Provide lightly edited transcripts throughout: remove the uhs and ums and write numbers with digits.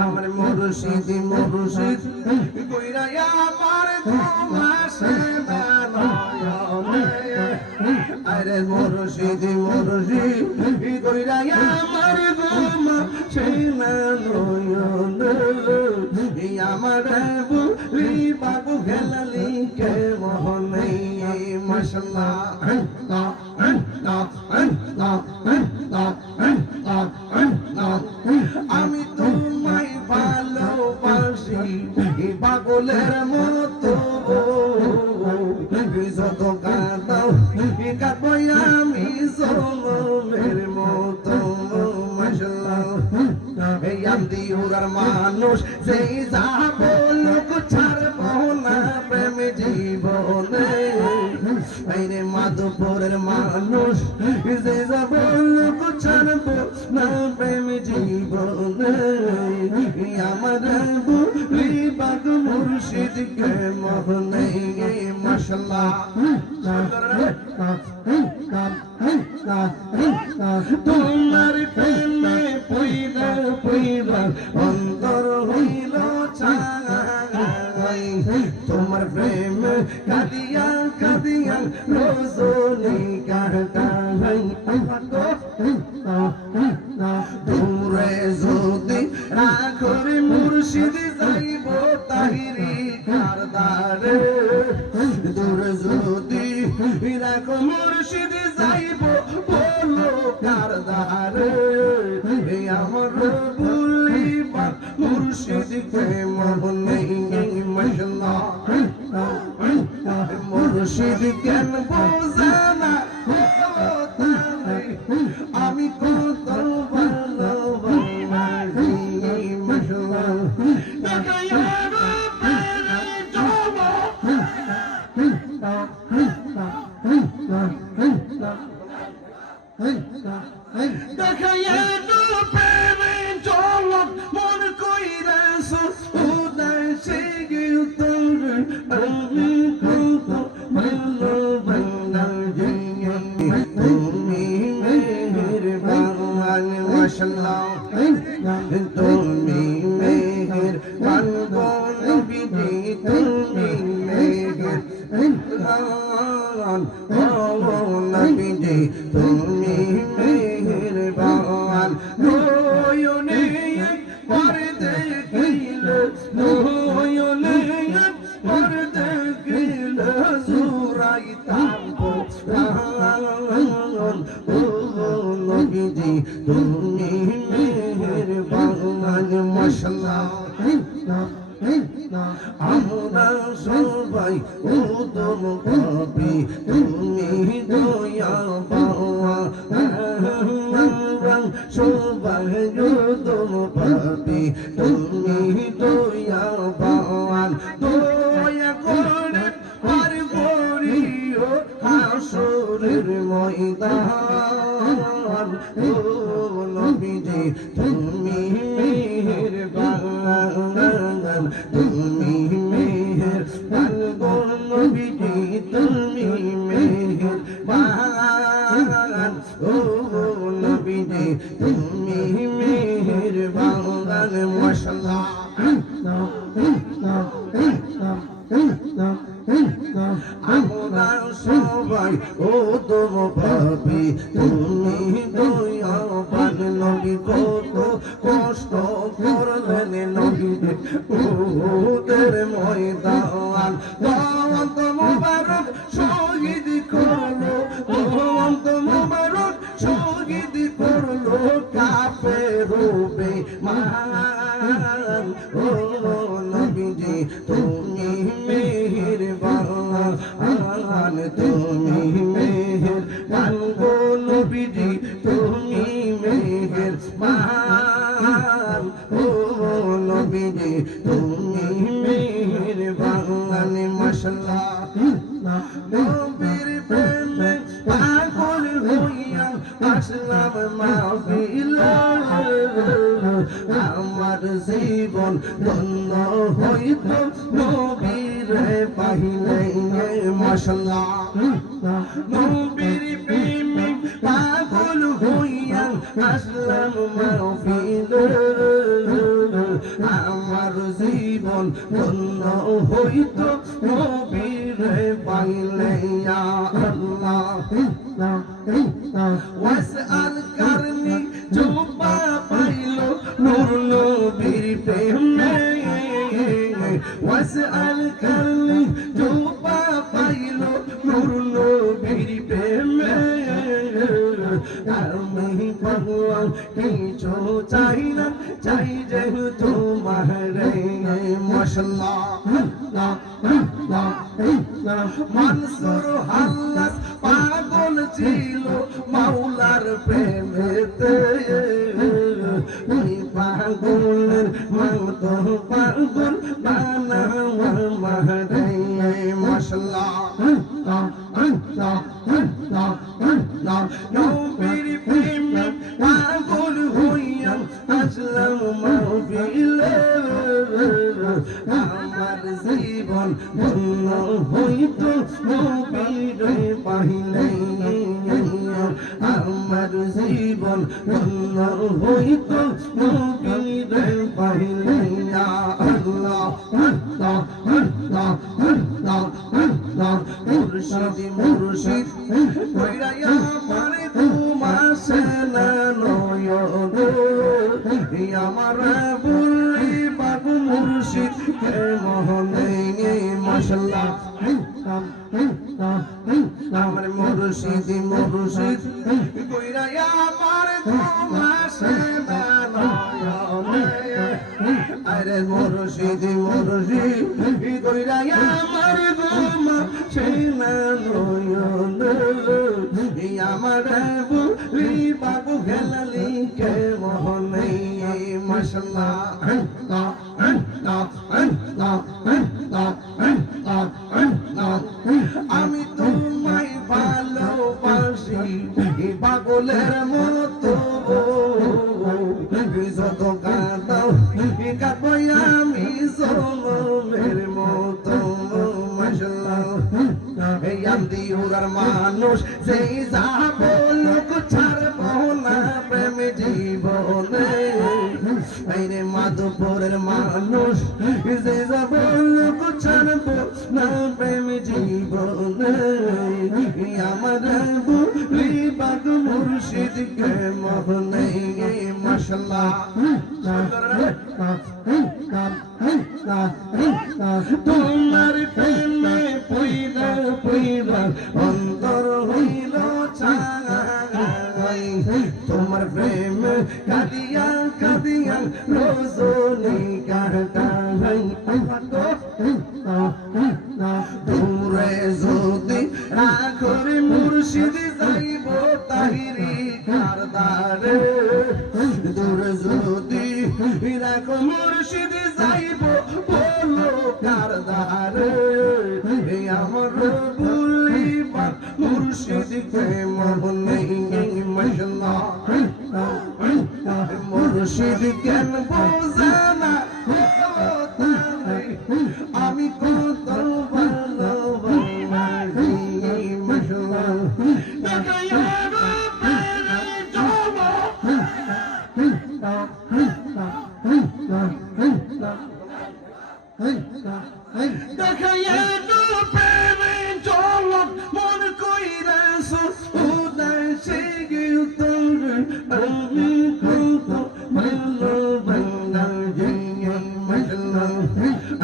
আমার মুর্শিদ মুর্শিদ কইরা আমার তোমাসে নয়নে আরে মুর্শিদ মুর্শিদ কইরা আমার তোমাসে নয়নে আমার বুড়ি বাবু গেলালি কে মোহনে মাশাআল্লাহ আমি তোমায় ভালোবাসি পাগলের মতো যত কাঁদাও কাঁদবো আমি জনমের মতো মাশাআল্লাহ এই আমি ওরার মানুষ সেই যাব লোক ছাড়বো না প্রেম জীবনে আইরে মাধবপুরের মানুষ যে যাব লোক ছাড়বো না প্রেম জীবনে আমার বুড়ি বাগ মুর্শিদ কে মোহনে মাশাআল্লাহ তোমার প্রেমে পইরা পইরা অন্তর হইল চাই তোমার প্রেমে কাঁদিয়া কাঁদিয়া রজনী কাটাই দূরে যদি রাখরে মুর্শিদ যাইব তাহিরি কারদারে দূরে যদি রাখো মুর্শিদ যাইব বলো কারদারে আমার বলিবা মুর্শিদ কে মোহনে মাশাআল্লাহ মুর্শিদ কেন বোঝে না আমি কত ভালোবাসি মাশাআল্লাহ তুমি মেহের বানবন বিধি তুমি মেহের নবীজি তুমি মেহের বান নয়নে পরে দেখিল নয়নে পরে দেখিল সুরাইতাম ও নবীজি তুমি মেহের বান মাশাআল্লাহ আমরা সবাই উদম পাবি তুমি দয়া পাওয়া সবাই উদম পাবি তুমি দয়া পাওয়ান দয়া করে পার করিও হাসরের ময়দান ও নবীজি তুমি মেহেরবান তুমি মেহেরবান গো নবীজি তুমি মেহেরবান ও নবীজি তুমি মেহেরবান মাশাআল্লাহ আমরা সবাই উদম পাবি তুমি দয়াবান নবী কত কষ্ট করলেন নবী ওদের ময়দান দাওয়াত মুবারক শহীদ করলো দাওয়াত মুবারক শহীদ করলো কাফের বেঈমান ও নবীজি তুমি মেহেরবান তুমি মেহেরবান গো নবীজি তুমি মেহেরবান ও নবীজি তুমি মেহেরবান মাশাআল্লাহ নবীর প্রেমে পাগল হইয়া আসলাম মাহফিল আমার জীবন ধন্য হইত নবীরে পাইলে মাশাআল্লাহ নবীর প্রেমে পাগল হইয়া আসলাম মাহফিল আমার জীবন ধন্য হইতো নবীরে পাইলে ইয়া আল্লাহ ওয়াসআল করনি জুবা পাইলো নূর নবীর প্রেমে ওয়াসআল করনি জুবা পাইলো নূর নবীর প্রেমে আমি ভগবান কিছু চাই না চাই যে তোমার মশলা মনসুর হাল্লাস পাগল ছিল মাওলার প্রেমেতে পাগলের মতো পাগল বানাওয়া মারে মশলা নবীর প্রেমে পাগল হইয়া আসলাম মাহফিলে আমার জীবন ধন্য হইতো নবীরে পাইলে আমার জীবন ধন্য হইতো নবীরে পাইলে আল্লাহ মুর্শিদ মুর্শিদ কইরা আমার তোমার সেনা নয়ন আমার বলি বাবু মুর্শিদ কে মোহনে মাশাআল্লাহ আমার মুর্শিদ মুর্শিদ কইরা আমার তোমার সেনা নয়ন আরে মুর্শিদ মুর্শিদ কইরা আমার তোমার সেনা নয়ন আমার বলি বাবু গেলালি কে মোহনে মাশাআল্লাহ আমি তোমায় ভালোবাসি পাগলের মতো যত কাঁদাও কাঁদবো আমি সোমের মতো মাশাআল্লাহ এই আমি ওরার মানুষ সেই যাব লোক ছাড়বো না প্রেম জীবনে আইরে মাধবপুরের মানুষ যে যাব লোক ছাড়বো না প্রেম জীবনে আমার বলি বাগ মুর্শিদ কে মোহনে মাশাআল্লাহ তোমার প্রেমে পইরা পইরা অন্তর হইল চাই তোমার প্রেমে কাঁদিয়া কাঁদিয়া রজনী কাটাই দূরে যদি রাখরে মুর্শিদ যাইব তাহিরি কারদারে দূরে যদি রাখো মুর্শিদ যাইব বলো কারদারে আমার বলিবা মুর্শিদ কে মোহনে মাশাআল্লাহ মুর্শিদ কেন বোঝে না আমি কত ভালোবাসি মাশাআল্লাহ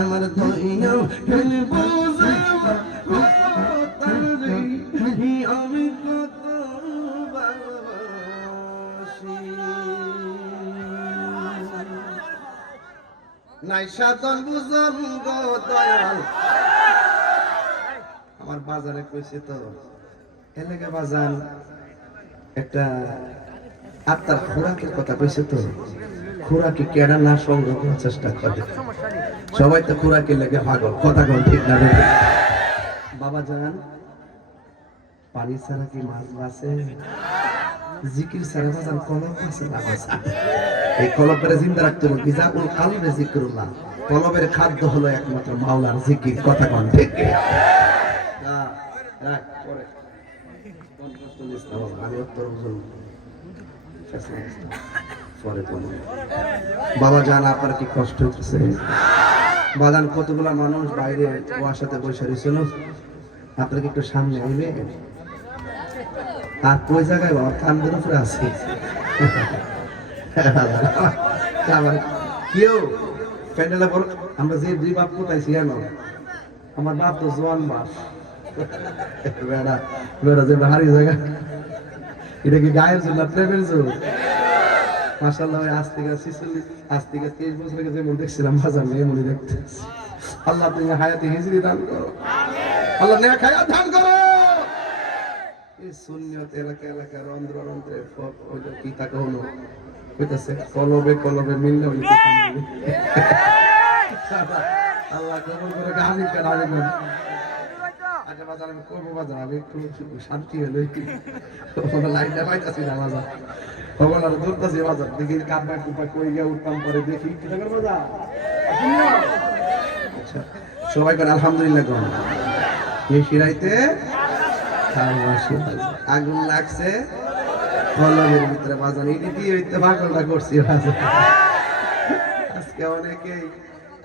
আমার দইয়া কেন বোঝে আমি কত ভালোবাসি নাই সাধন বুঝন গো দয়াল আমার বাজারে কইছে তো এলাকা বাজান একটা আত্মার খোরাকের কথা কইছে তো খোরাকি কেডা না সংগ্রহ করার চেষ্টা করে সবাই তো খোরাকি লেগে পাগল কথা কোন ঠিক না বাবা জান পানি ছাড়া কি মাছ বাঁচে জিকির ছাড়া বাজান কলব আছে না বাঁচে এই কলবের জিন্দা রাখতে হবে বিজাকুল কালবে জিকরুল্লাহ কলবের খাদ্য হলো একমাত্র মাওলার জিকির কথা কোন ঠিক রাখ পরে কোন প্রশ্ন নিস না আমি উত্তর বুঝুন পরে তো বাবা জান আপনার কি কষ্ট হচ্ছে বাগান কতগুলা মানুষ বাইরে ওর সাথে বসে রয়েছিল আপনাকে একটু সামনে আইবে আর ওই জায়গায় বাবা কান্দের উপরে আছে কেউ প্যান্ডেলে বল আমরা যে দুই বাপ কোথাইছি জানো আমার বাপ তো জোয়ান বাপ বেড়া বেড়া যে হারিয়ে জায়গা এটা কি গায়ের জন্য প্রেমের জন্য মাশাআল্লাহ আজ থেকে 23 বছর আগে যেমন দেখছিলাম বাজার নিয়ে মনে দেখতে আল্লাহ তুমি হায়াতে হিজরি দান করো আল্লাহ নেক হায়াত দান করো এই সুন্নিয়ত এলাকার অন্তরে ওইটা কি তাকে হলো কইতাছে কলবে কলবে মিললে হইতে আল্লাহ কবুল করে গানি কাড়াবে না আচ্ছা বাজার আমি করব বাজার আমি একটু শান্তি হলো ওখানে লাইনটা পাইতাছি না বাজার তখন আর দূরতাছি বাজার দেখি কাপড় কুপা কই গিয়ে উঠতাম পরে দেখি কি টাকার বাজার আচ্ছা সবাই করে আলহামদুলিল্লাহ কোন এই শিরাইতে আগুন লাগছে কলমের ভিতরে বাজার এই দিয়ে হইতে পাগলটা করছি বাজার আজকে অনেকেই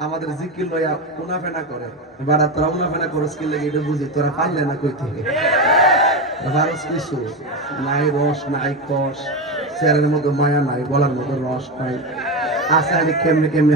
আমাদের জিকির লইয়া উনাফেনা করে বাড়া তোরা উনাফেনা করস কি লাগে এটা বুঝি তোরা পারলে না কই থেকে ভারস কিছু নাই রস নাই কষ চেয়ারের মতো মায়া নাই গলার মতো রস নাই আছে কেমনে কেমনে